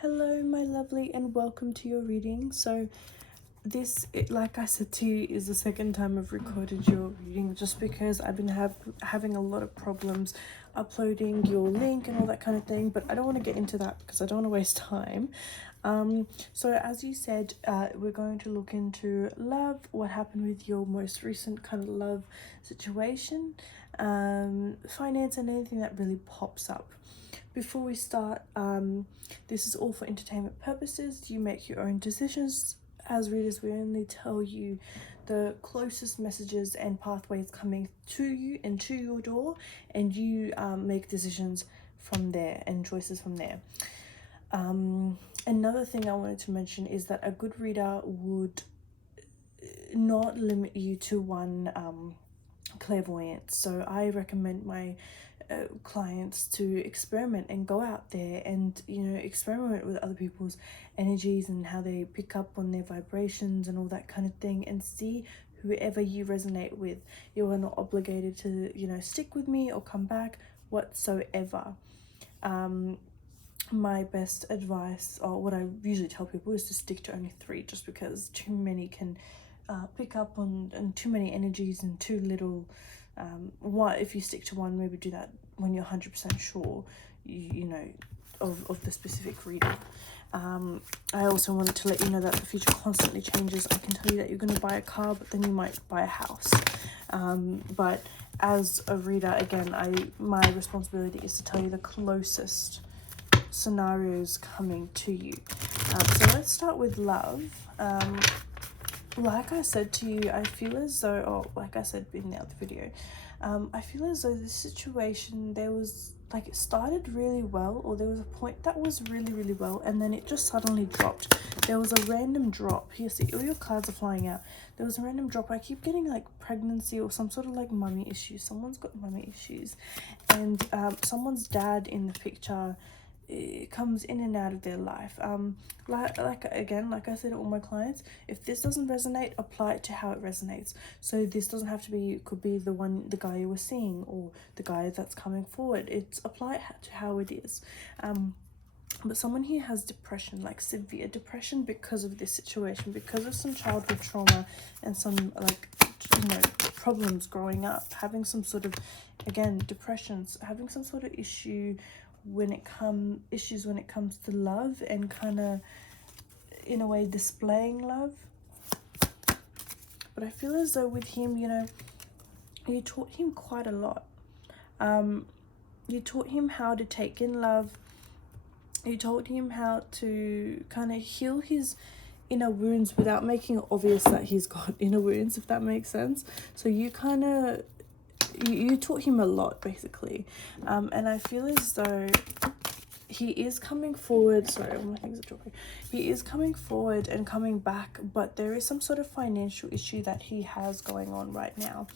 Hello, my lovely, and welcome to your reading. So like I said to you, is the second time I've recorded your reading, just because I've been having a lot of problems uploading your link and all that kind of thing. But I don't want to get into that because I don't want to waste time. So as you said, we're going to look into love, what happened with your most recent kind of love situation, finance, and anything that really pops up. Before we start, this is all for entertainment purposes. You make your own decisions. As readers, we only tell you the closest messages and pathways coming to you and to your door, and you make decisions from there and choices from there. Another thing I wanted to mention is that a good reader would not limit you to one clairvoyance. So I recommend my clients to experiment and go out there and experiment with other people's energies and how they pick up on their vibrations and all that kind of thing, and see whoever you resonate with. You are not obligated to stick with me or come back whatsoever. My best advice, or what I usually tell people, is to stick to only 3, just because too many can pick up on too many energies and too little. If you stick to one, maybe do that when you're 100% sure of the specific reading. I also wanted to let you know that the future constantly changes. I can tell you that you're going to buy a car, but then you might buy a house. But as a reader, again, my responsibility is to tell you the closest scenarios coming to you. So let's start with love. Like I said to you, I feel as though, like I said in the other video, I feel as though this situation, it started really well, or there was a point that was really, really well, and then it just suddenly dropped. There was a random drop. Here, see, all your cards are flying out. There was a random drop. I keep getting pregnancy or some sort of mummy issues. Someone's got mummy issues, and someone's dad in the picture. It comes in and out of their life. Like I said to all my clients, if this doesn't resonate, apply it to how it resonates. So this doesn't have to be, it could be the guy you were seeing, or the guy that's coming forward. It's apply it to how it is. But someone here has depression, severe depression, because of this situation, because of some childhood trauma and some problems growing up, having some sort of, again, depressions, having some sort of issues when it comes to love, and kind of in a way displaying love. But I feel as though with him, you taught him quite a lot. You taught him how to take in love. You taught him how to kind of heal his inner wounds without making it obvious that he's got inner wounds, if that makes sense. So you kind of you taught him a lot, basically. And I feel as though he is coming forward. Sorry, all my things are dropping. He is coming forward and coming back, but there is some sort of financial issue that he has going on right now,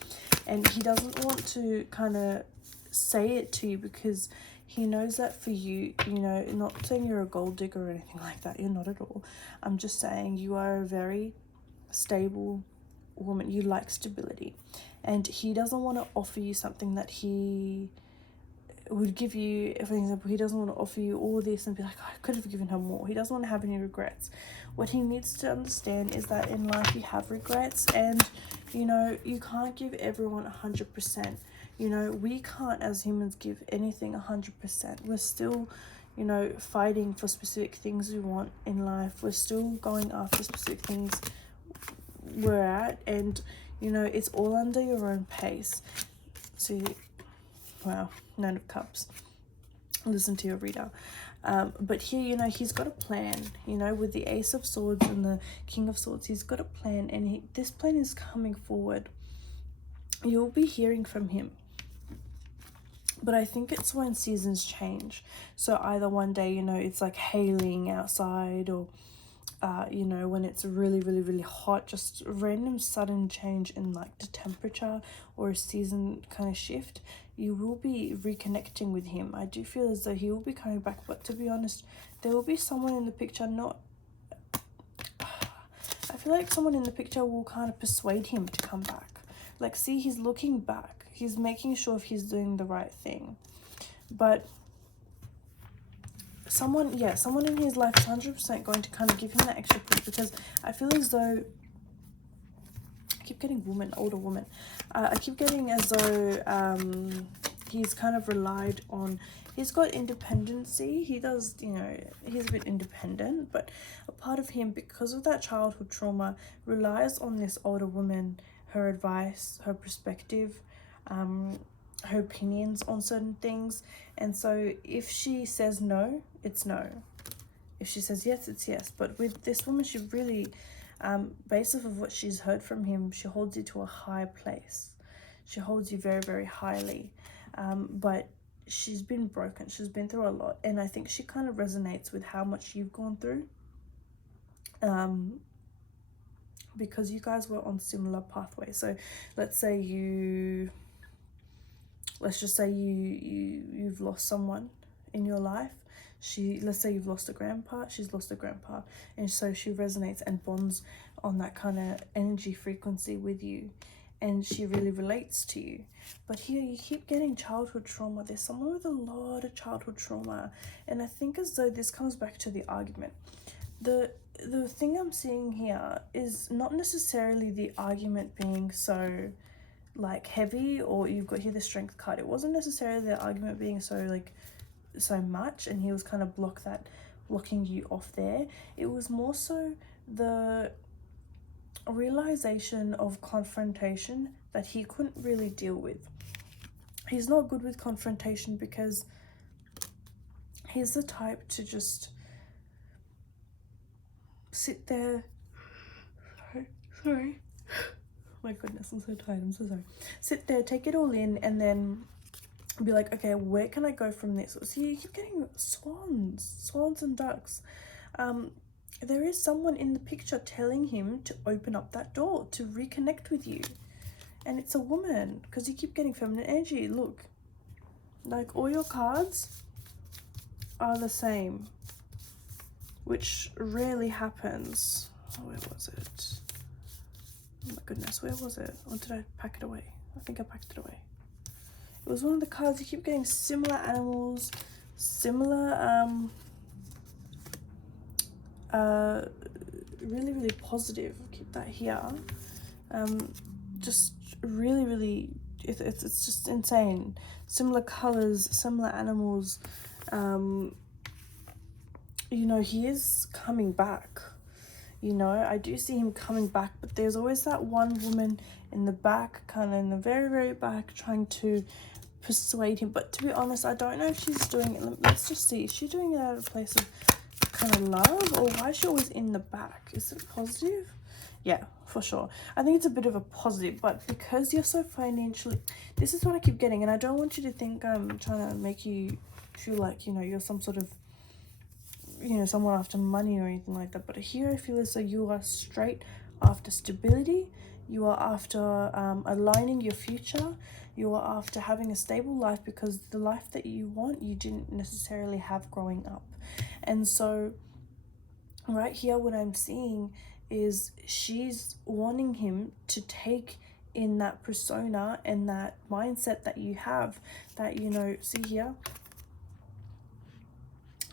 and he doesn't want to kind of say it to you, because he knows that for you, not saying you're a gold digger or anything like that, you're not at all. I'm just saying you are a very stable woman. You like stability, and he doesn't want to offer you something that he would give you. For example, he doesn't want to offer you all this and be like, oh, I could have given her more. He doesn't want to have any regrets. What he needs to understand is that in life you have regrets, and you can't give everyone 100%. We can't as humans give anything 100%. We're still fighting for specific things we want in life. We're still going after specific things we're at, and it's all under your own pace. So wow, 9 of Cups. Listen to your reader. But here, he's got a plan, with the Ace of Swords and the King of Swords. He's got a plan, and this plan is coming forward. You'll be hearing from him. But I think it's when seasons change. So either one day, it's hailing outside, or when it's really, really, really hot, just a random sudden change in the temperature, or a season kind of shift. You will be reconnecting with him. I do feel as though he will be coming back, but to be honest, there will be someone in the picture, I feel like someone in the picture will kind of persuade him to come back. See, he's looking back. He's making sure if he's doing the right thing. But someone in his life is 100% going to kind of give him that extra push, because I feel as though, I keep getting woman, older woman. I keep getting as though he's kind of relied on, he's got independency. He does, you know, he's a bit independent, but a part of him, because of that childhood trauma, relies on this older woman, her advice, her perspective, her opinions on certain things. And so if she says no, it's no. If she says yes, it's yes. But with this woman, she really, based off of what she's heard from him, she holds you to a high place. She holds you very, very highly. But she's been broken. She's been through a lot. And I think she kind of resonates with how much you've gone through. Because you guys were on similar pathways. So let's say let's just say you've lost someone in your life. Let's say you've lost a grandpa, she's lost a grandpa, and so she resonates and bonds on that kind of energy frequency with you, and she really relates to you. But here you keep getting childhood trauma. There's someone with a lot of childhood trauma, and I think as though this comes back to the argument. The thing I'm seeing here is not necessarily the argument being so like heavy, or you've got here the strength card. It wasn't necessarily the argument being so much, and he was kind of blocking you off there. It was more so the realization of confrontation that he couldn't really deal with. He's not good with confrontation because he's the type to just sit there. Sorry. My goodness, I'm so tired. I'm so sorry. Sit there, take it all in, and then be like, okay, where can I go from this? So you keep getting swans and ducks. There is someone in the picture telling him to open up that door, to reconnect with you. And it's a woman, because you keep getting feminine energy. Look, like all your cards are the same, which rarely happens. Oh, where was it? Oh my goodness, where was it? Or did I pack it away? I think I packed it away. It was one of the cards. You keep getting similar animals, similar, really, really positive. Keep that here. Just really, really, it's just insane. Similar colors, similar animals. You know, he is coming back. You know, I do see him coming back, but there's always that one woman in the back, kind of in the very, very back, trying to persuade him. But to be honest, I don't know if she's doing it. Let's just see. Is she doing it out of a place of kind of love, or why is she always in the back? Is it positive? Yeah, for sure. I think it's a bit of a positive, but because you're so financially, this is what I keep getting, and I don't want you to think I'm trying to make you feel like, you know, you're some sort of, you know, someone after money or anything like that. But here I feel as though you are straight after stability. You are after aligning your future. You are after having a stable life, because the life that you want, you didn't necessarily have growing up. And so right here, what I'm seeing is she's wanting him to take in that persona and that mindset that you have, that, you know, see here,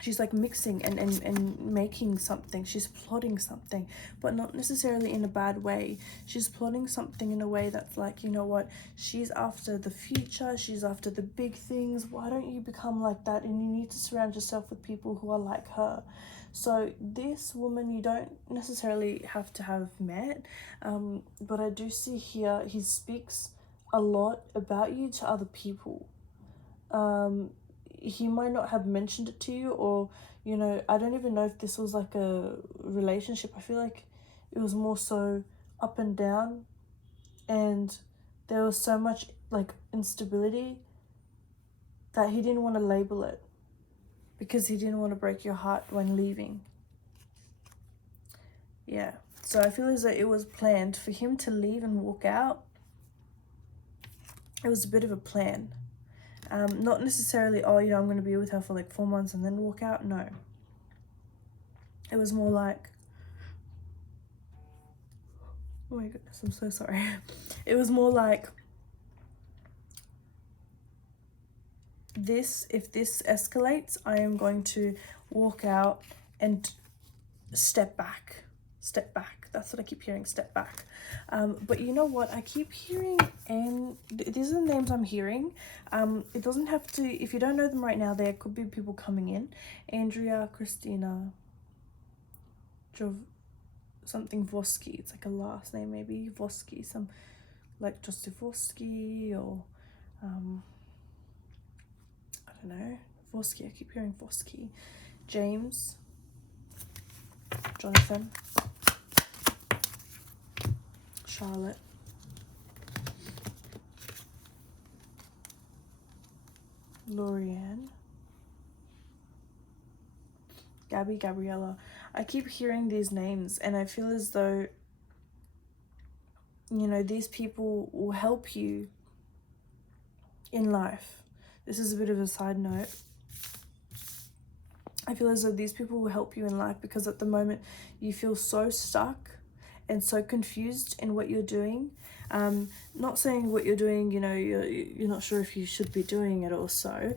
she's like mixing and making something. She's plotting something, but not necessarily in a bad way. She's plotting something in a way that's like, you know what, she's after the future, she's after the big things. Why don't you become like that? And you need to surround yourself with people who are like her. So this woman, you don't necessarily have to have met, but I do see here he speaks a lot about you to other people. He might not have mentioned it to you, or, you know, I don't even know if this was like a relationship. I feel like it was more so up and down, and there was so much like instability that he didn't want to label it, because he didn't want to break your heart when leaving. Yeah, so I feel as though it was planned for him to leave and walk out. It was a bit of a plan. Not necessarily, oh, you know, I'm going to be with her for like 4 months and then walk out. No. It was more like, oh my goodness, I'm so sorry. It was more like, if this escalates, I am going to walk out and step back. Step back. That's what I keep hearing, step back. But you know what? I keep hearing, and these are the names I'm hearing. It doesn't have to, if you don't know them right now, there could be people coming in. Andrea, Christina, something Vosky. It's like a last name, maybe Vosky. Some like Jostifovsky or I don't know. Vosky. I keep hearing Vosky. James, Jonathan, Charlotte, Lorianne, Gabby, Gabriella. I keep hearing these names and I feel as though, you know, these people will help you in life. This is a bit of a side note. I feel as though these people will help you in life because at the moment you feel so stuck and so confused in what you're doing. Not saying what you're doing, you know, you're not sure if you should be doing it also.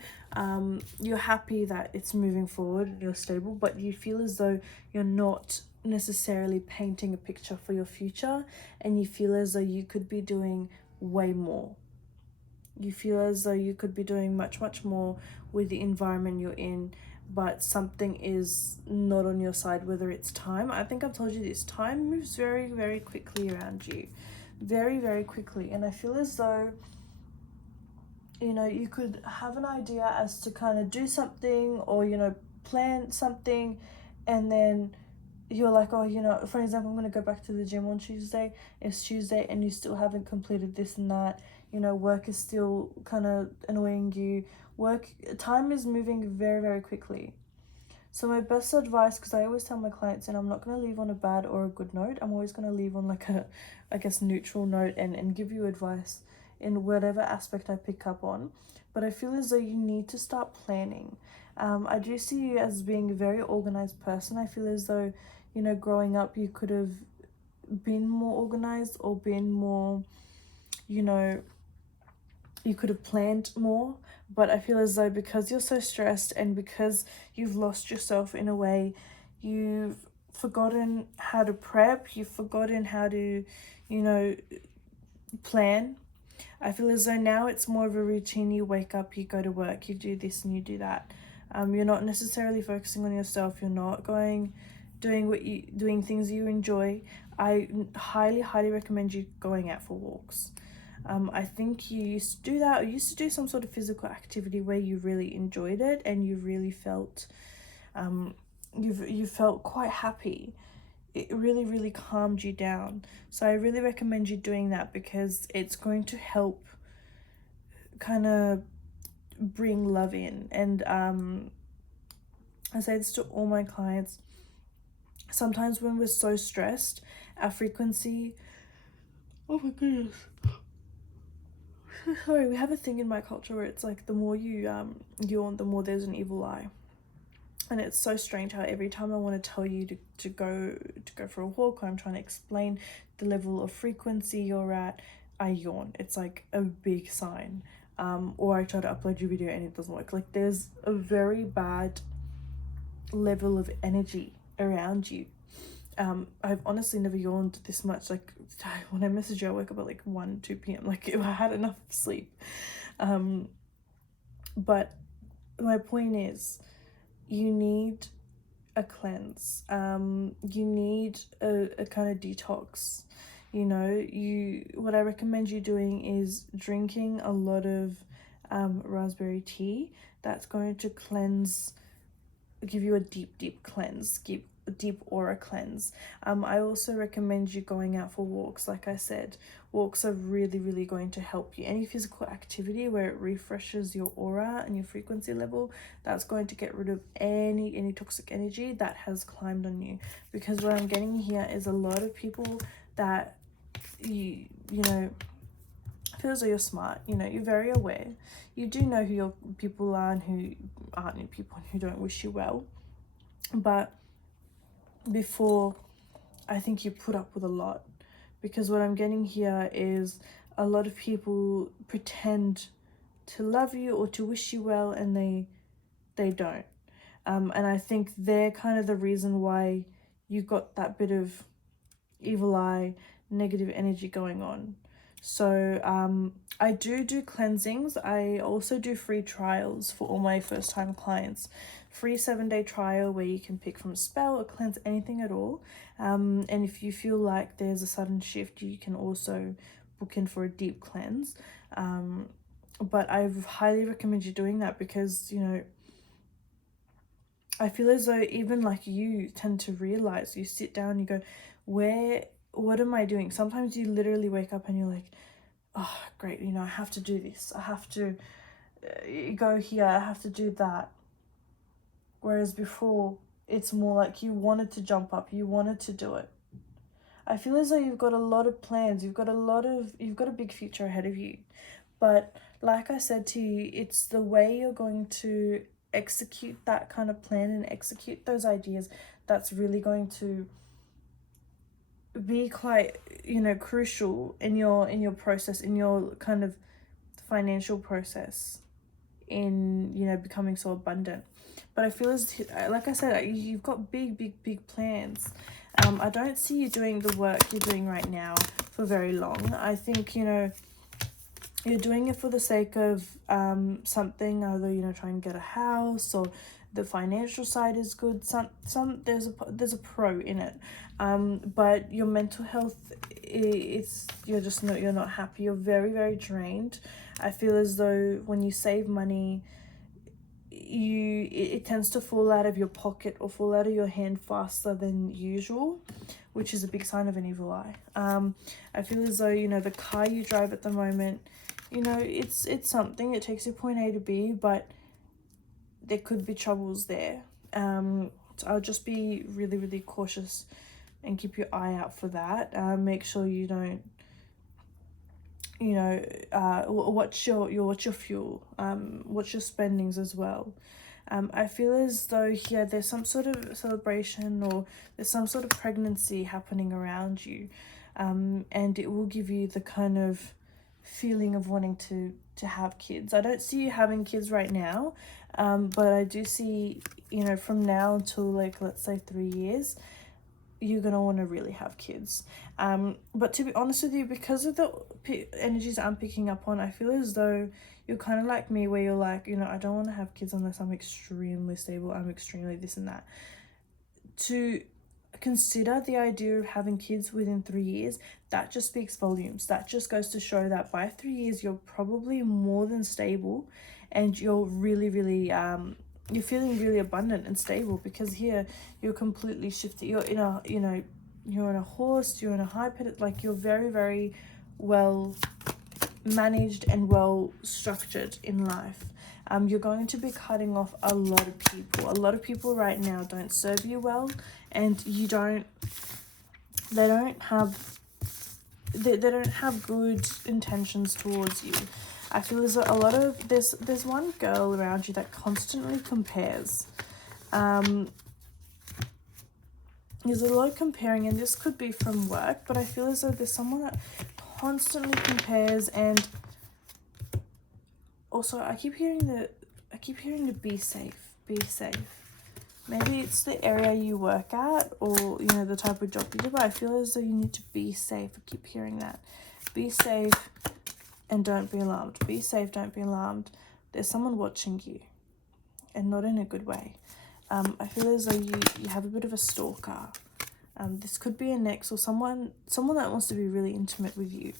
You're happy that it's moving forward and you're stable, but you feel as though you're not necessarily painting a picture for your future, and you feel as though you could be doing way more. You feel as though you could be doing much, much more with the environment you're in, but something is not on your side, whether it's time. I think I've told you this. Time moves very, very quickly around you. Very, very quickly. And I feel as though, you know, you could have an idea as to kind of do something or, you know, plan something, and then you're like, oh, you know, for example, I'm going to go back to the gym on Tuesday. It's Tuesday and you still haven't completed this and that. You know, work is still kind of annoying you. Time is moving very, very quickly. So my best advice, because I always tell my clients, and I'm not going to leave on a bad or a good note. I'm always going to leave on like a, I guess, neutral note and give you advice in whatever aspect I pick up on. But I feel as though you need to start planning. I do see you as being a very organized person. I feel as though, you know, growing up you could have been more organized or been more, you know, you could have planned more. But I feel as though because you're so stressed and because you've lost yourself in a way, you've forgotten how to prep, you've forgotten how to, you know, plan. I feel as though now it's more of a routine. You wake up, you go to work, you do this and you do that. You're not necessarily focusing on yourself. You're not doing things you enjoy. I highly recommend you going out for walks. I think you used to do that, or used to do some sort of physical activity where you really enjoyed it and you really felt, you felt quite happy. It really calmed you down. So I really recommend you doing that because it's going to help kind of bring love in. And I say this to all my clients. Sometimes when we're so stressed, our frequency, oh my goodness, sorry, we have a thing in my culture where it's like the more you yawn, the more there's an evil eye. And it's so strange how every time I want to tell you to go for a walk, or I'm trying to explain the level of frequency you're at, I yawn. It's like a big sign. Or I try to upload your video and it doesn't work. Like there's a very bad level of energy around you. I've honestly never yawned this much. Like when I message you, I wake up at like 1-2 p.m. like if I had enough sleep. But my point is, you need a cleanse. You need a kind of detox. You know, what I recommend you doing is drinking a lot of raspberry tea. That's going to give you a deep cleanse, a deep aura cleanse. I also recommend you going out for walks. Like I said, walks are really going to help you. Any physical activity where it refreshes your aura and your frequency level, that's going to get rid of any toxic energy that has climbed on you. Because what I'm getting here is a lot of people that you know, feel as though you're smart, you know, you're very aware. You do know who your people are and who aren't your people and who don't wish you well. But before, I think you put up with a lot. Because what I'm getting here is a lot of people pretend to love you or to wish you well, and they don't. And I think they're kind of the reason why you got that bit of evil eye, negative energy going on. So I do cleansings. I also do free trials for all my first time clients. Free 7-day trial where you can pick from a spell or cleanse anything at all. And if you feel like there's a sudden shift, you can also book in for a deep cleanse. But I highly recommend you doing that because, you know, I feel as though even like you tend to realize, you sit down, you go, what am I doing? Sometimes you literally wake up and you're like, oh, great, you know, I have to do this. I have to go here. I have to do that. Whereas before, it's more like you wanted to jump up. You wanted to do it. I feel as though you've got a lot of plans. You've got a big future ahead of you. But like I said to you, it's the way you're going to execute that kind of plan and execute those ideas that's really going to be quite, you know, crucial in your process, in your kind of financial process, in, you know, becoming so abundant. But I feel as, like I said, you've got big plans. I don't see you doing the work you're doing right now for very long. I think, you know, you're doing it for the sake of something, either, you know, trying to get a house, or the financial side is good. There's a pro in it. But your mental health, you're not happy. You're very drained. I feel as though when you save money, it tends to fall out of your pocket or fall out of your hand faster than usual, which is a big sign of an evil eye. I feel as though, you know, the car you drive at the moment, you know, it's something, it takes you point A to B, but there could be troubles there. So I'll just be really cautious and keep your eye out for that. Make sure you don't, you know, watch your fuel, watch your spendings as well. I feel as though here there's some sort of celebration, or there's some sort of pregnancy happening around you, and it will give you the kind of feeling of wanting to have kids. I don't see you having kids right now, but I do see, you know, from now until, like, let's say 3 years, you're going to want to really have kids. But to be honest with you, because of the energies I'm picking up on, I feel as though you're kind of like me, where you're like, you know, I don't want to have kids unless I'm extremely stable, I'm extremely this and that. To consider the idea of having kids within 3 years, that just speaks volumes. That just goes to show that by 3 years, you're probably more than stable, and you're really you're feeling really abundant and stable, because here you're completely shifted. You're in a, you know, you're on a horse, you're in a high pedal, like you're very well managed and well structured in life. You're going to be cutting off a lot of people. A lot of people right now don't serve you well, and they don't have good intentions towards you. I feel as though a lot of there's one girl around you that constantly compares. There's a lot of comparing, and this could be from work, but I feel as though there's someone that constantly compares. And also I keep hearing the be safe. Maybe it's the area you work at, or, you know, the type of job you do, but I feel as though you need to be safe. I keep hearing that. Be safe and don't be alarmed. Be safe, don't be alarmed. There's someone watching you, and not in a good way. I feel as though you have a bit of a stalker. This could be an ex, or someone that wants to be really intimate with you.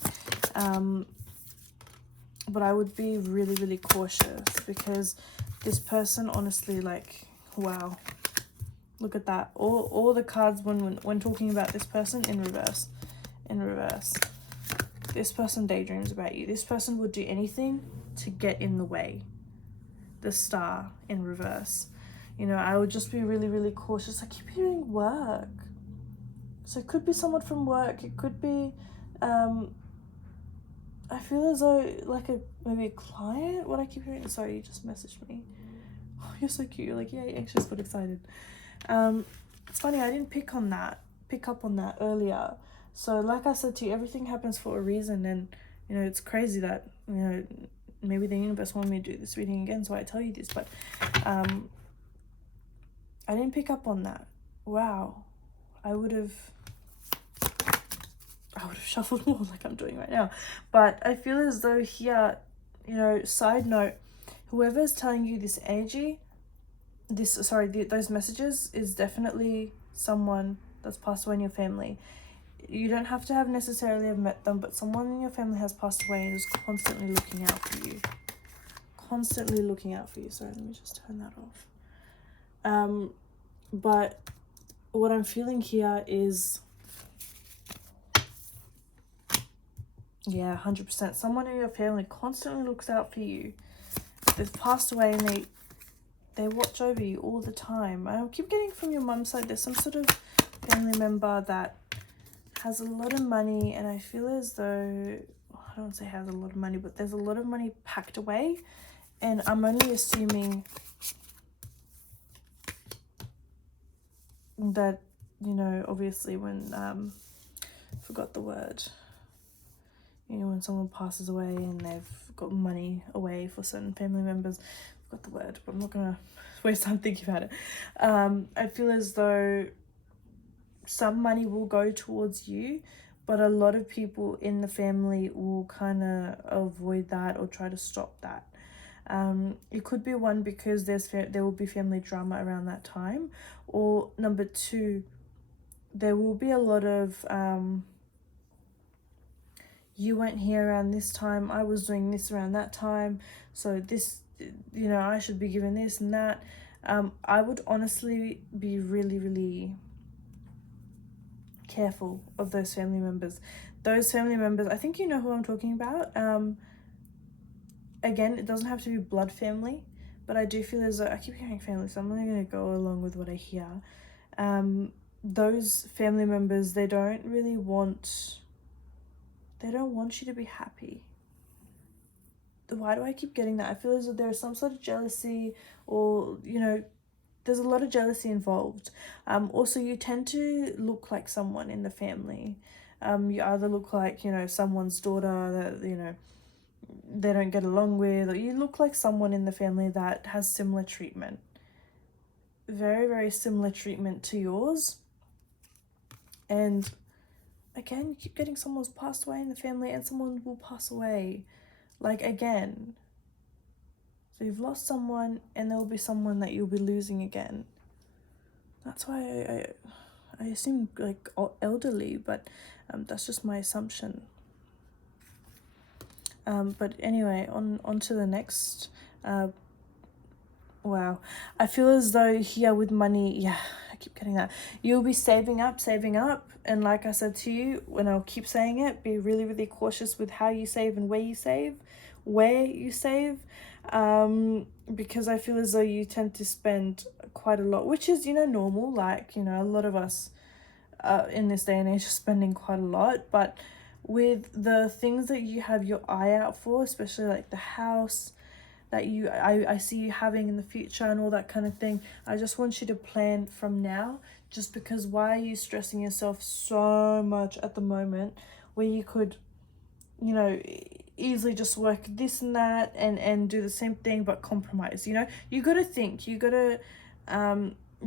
But I would be really cautious, because this person, honestly, like, wow, look at that. All the cards when talking about this person in reverse. This person daydreams about you. This person would do anything to get in the way. The Star in reverse. You know, I would just be really cautious. I keep hearing work. So it could be someone from work. It could be, I feel as though, like, maybe a client. What I keep hearing, sorry, you just messaged me. Oh, you're so cute. You're like, yeah, I just got excited. It's funny, I didn't pick up on that earlier. So like I said to you, everything happens for a reason, and, you know, it's crazy that, you know, maybe the universe wanted me to do this reading again, so I tell you this, but I didn't pick up on that. Wow. I would have shuffled more like I'm doing right now. But I feel as though here, you know, side note, whoever's telling you this energy, those messages is definitely someone that's passed away in your family. You don't have to have necessarily have met them, but someone in your family has passed away and is constantly looking out for you. Constantly looking out for you. Sorry, let me just turn that off. But what I'm feeling here is, yeah, 100%. Someone in your family constantly looks out for you. They've passed away and they watch over you all the time. I keep getting from your mum's side, there's some sort of family member that has a lot of money, and I feel as though, I don't want to say has a lot of money, but there's a lot of money packed away, and I'm only assuming that, you know, obviously when, forgot the word, you know, when someone passes away and they've got money away for certain family members, I've got the word, but I'm not gonna waste time thinking about it. I feel as though some money will go towards you, but a lot of people in the family will kind of avoid that or try to stop that. It could be one, because there will be family drama around that time, or number two, there will be a lot of you weren't here around this time, I was doing this around that time, so this, you know, I should be given this and that. I would honestly be really, really careful of those family members. Those family members, I think you know who I'm talking about. Again, it doesn't have to be blood family, but I do feel as though, I keep hearing family, so I'm only going to go along with what I hear. Those family members, they don't want you to be happy. Why do I keep getting that? I feel as though there's some sort of jealousy, or, you know, there's a lot of jealousy involved. Also, you tend to look like someone in the family. You either look like, you know, someone's daughter that, you know, they don't get along with, or you look like someone in the family that has similar treatment. Very, very similar treatment to yours. And again, you keep getting someone's passed away in the family, and someone will pass away. Like, again. So you've lost someone, and there will be someone that you'll be losing again. That's why I assume, like, elderly, but that's just my assumption. But anyway, on to the next. Wow. I feel as though here with money, yeah, I keep getting that. You'll be saving up. And like I said to you, when I'll keep saying it, be really, really cautious with how you save and where you save. Because I feel as though you tend to spend quite a lot, which is, you know, normal. Like, you know, a lot of us in this day and age are spending quite a lot. But with the things that you have your eye out for, especially like the house that I see you having in the future and all that kind of thing, I just want you to plan from now, just because why are you stressing yourself so much at the moment, where you could, you know, easily just work this and that and do the same thing but compromise. You know, you got to think, you got to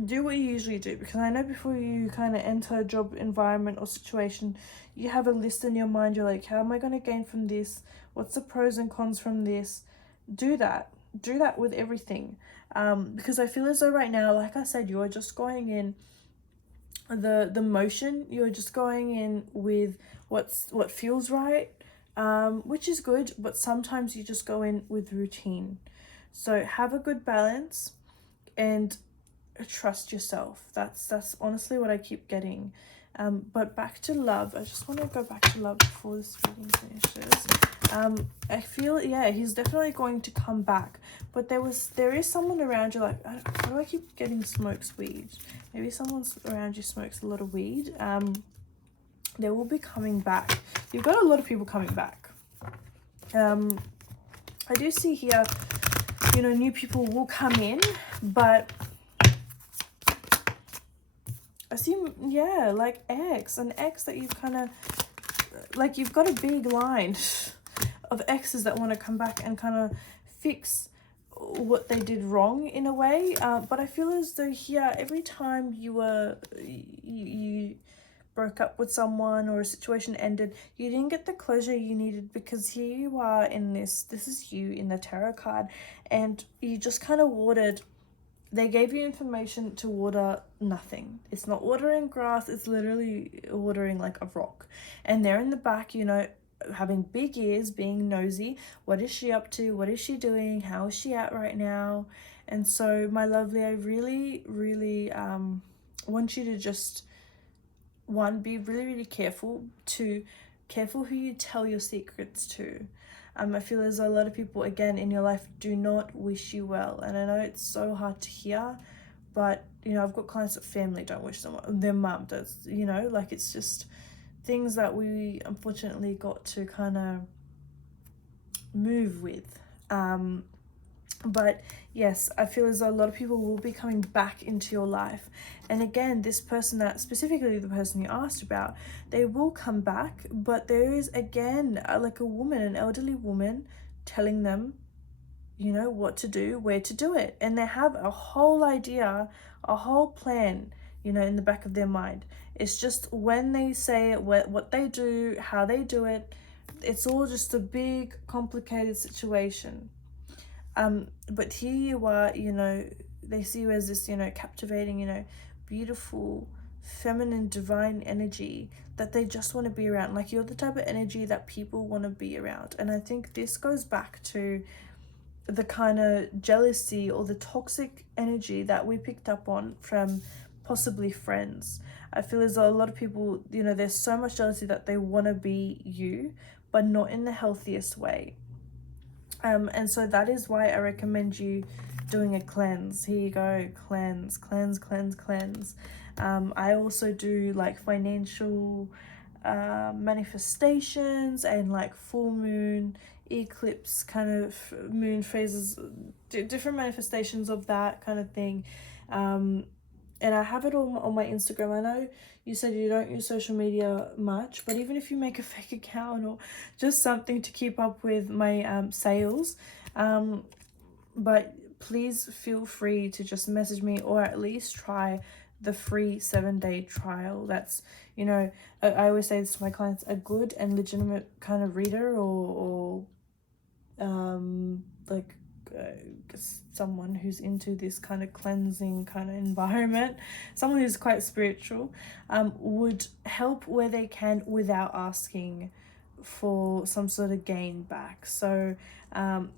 do what you usually do, because I know before you kind of enter a job environment or situation, you have a list in your mind. You're like, how am I going to gain from this? What's the pros and cons from this? Do that with everything, because I feel as though right now, like I said, you're just going in the motion. You're just going in with what feels right, which is good, but sometimes you just go in with routine. So have a good balance and trust yourself. That's honestly what I keep getting. But back to love. I just want to go back to love before this reading finishes. I feel, yeah, he's definitely going to come back. But there is someone around you, like, why do I keep getting smokes weed? Maybe someone around you smokes a lot of weed. They will be coming back. You've got a lot of people coming back. I do see here, you know, new people will come in, but I see, yeah, like an ex that you've kind of, like, you've got a big line of exes that want to come back and kind of fix what they did wrong in a way, but I feel as though here, every time you broke up with someone or a situation ended, you didn't get the closure you needed, because here you are in this is you in the tarot card, and you just kind of watered. They gave you information to water nothing. It's not watering grass, it's literally watering like a rock. And they're in the back, you know, having big ears, being nosy. What is she up to? What is she doing? How is she at right now? And so, my lovely, I really, really want you to just, one, be really, really careful. Two, careful who you tell your secrets to. I feel as though a lot of people, again, in your life do not wish you well. And I know it's so hard to hear, but, you know, I've got clients that family don't wish them well. Their mum does, you know, like, it's just things that we unfortunately got to kind of move with. But yes, I feel as though a lot of people will be coming back into your life. And again, this person, that specifically the person you asked about, they will come back, but there is again like a woman, an elderly woman, telling them, you know, what to do, where to do it. And they have a whole idea, a whole plan, you know, in the back of their mind. It's just when they say it, what they do, how they do it, it's all just a big, complicated situation. But here you are, you know, they see you as this, you know, captivating, you know, beautiful, feminine, divine energy that they just want to be around. Like, you're the type of energy that people want to be around. And I think this goes back to the kind of jealousy or the toxic energy that we picked up on from possibly friends. I feel as though a lot of people, you know, there's so much jealousy that they want to be you, but not in the healthiest way. And so that is why I recommend you doing a cleanse. Here you go, cleanse. I also do like financial manifestations and like full moon, eclipse kind of moon phases, different manifestations of that kind of thing. And I have it all on my Instagram. I know you said you don't use social media much, but even if you make a fake account or just something to keep up with my sales, but please feel free to just message me, or at least try the free 7-day trial. That's, you know, I always say this to my clients, a good and legitimate kind of reader or like someone who's into this kind of cleansing kind of environment, someone who's quite spiritual, would help where they can without asking for some sort of gain back. So I'm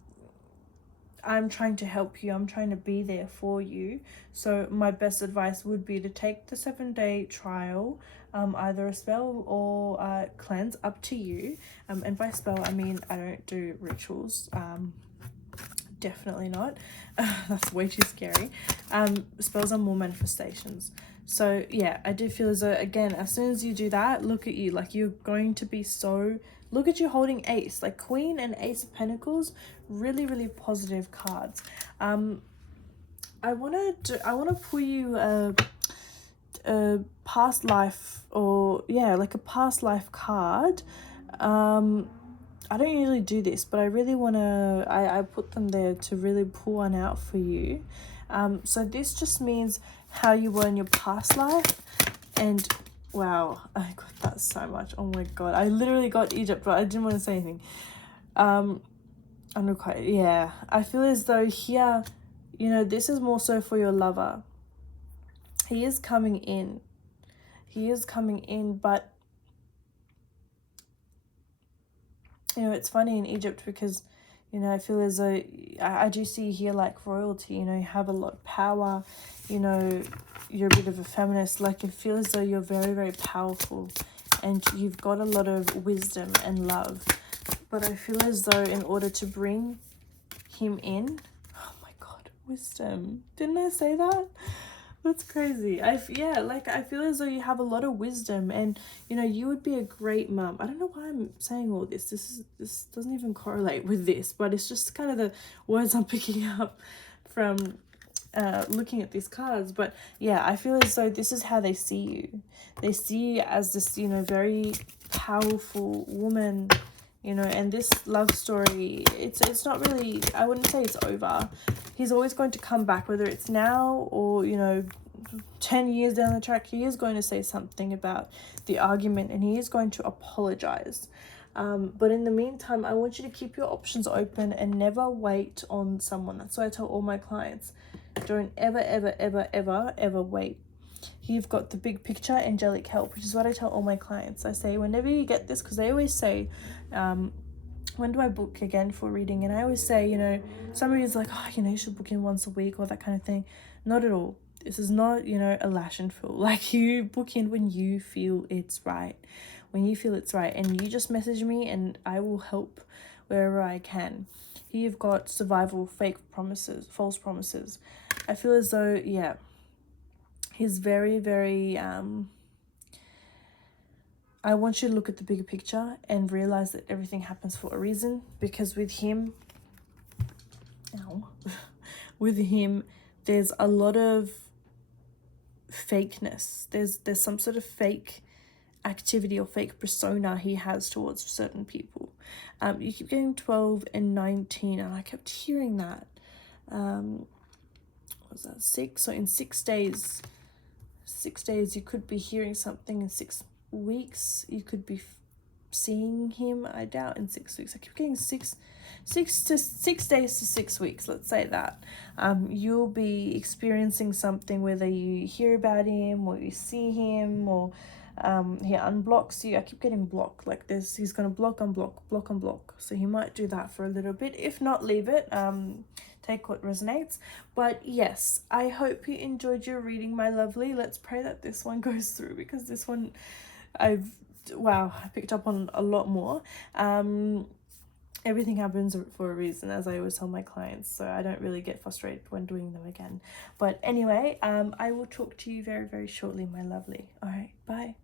trying to help you, I'm trying to be there for you. So my best advice would be to take the 7-day trial, either a spell or cleanse, up to you. And by spell I mean I don't do rituals, definitely not. That's way too scary. Spells are more manifestations. So yeah, I do feel as though, again, as soon as you do that, look at you, like, you're going to be so, look at you holding ace, like Queen and Ace of Pentacles, really, really positive cards. I want to pull you a past life, or yeah, like a past life card. I don't usually do this, but I really want to, I put them there to really pull one out for you. So this just means how you were in your past life. And wow, I got that so much. Oh my god, I literally got Egypt, but I didn't want to say anything. I'm not quite, yeah. I feel as though here, you know, this is more so for your lover. He is coming in. But you know, it's funny in Egypt because, you know, I feel as though I do see here like royalty, you know, you have a lot of power, you know, you're a bit of a feminist, like I feel as though you're very, very powerful and you've got a lot of wisdom and love. But I feel as though in order to bring him in, oh my god, wisdom, didn't I say that? That's crazy. I feel as though you have a lot of wisdom, and you know, you would be a great mum. I don't know why I'm saying all this. This doesn't even correlate with this, but it's just kind of the words I'm picking up from looking at these cards. But yeah, I feel as though this is how they see you. They see you as this, you know, very powerful woman, you know, and this love story, it's not really, I wouldn't say it's over. He's always going to come back, whether it's now or, you know, 10 years down the track. He is going to say something about the argument, and he is going to apologize. But in the meantime, I want you to keep your options open and never wait on someone. That's why I tell all my clients, don't ever wait. You've got the big picture, angelic help, which is what I tell all my clients. I say, whenever you get this, because they always say, when do I book again for reading? And I always say, you know, somebody is like, oh, you know, you should book in once a week or that kind of thing. Not at all. This is not, you know, a lash and fill. Like, you book in when you feel it's right. When you feel it's right. And you just message me and I will help wherever I can. Here you've got survival, fake promises, false promises. I feel as though, yeah, he's very, I want you to look at the bigger picture and realize that everything happens for a reason. Because with him, with him, there's a lot of fakeness. There's some sort of fake activity or fake persona he has towards certain people. You keep getting 12 and 19, and I kept hearing that. What was that, 6? So in 6 days, 6 days you could be hearing something. In 6 weeks you could be seeing him. I doubt in 6 weeks. I keep getting 6 days to 6 weeks, let's say that. You'll be experiencing something, whether you hear about him or you see him, or he unblocks you. I keep getting blocked like this. He's gonna block, unblock. So he might do that for a little bit. If not, leave it. Take what resonates. But yes, I hope you enjoyed your reading, my lovely. Let's pray that this one goes through, because this one I picked up on a lot more. Everything happens for a reason, as I always tell my clients, so I don't really get frustrated when doing them again. But anyway, I will talk to you very shortly, my lovely. All right.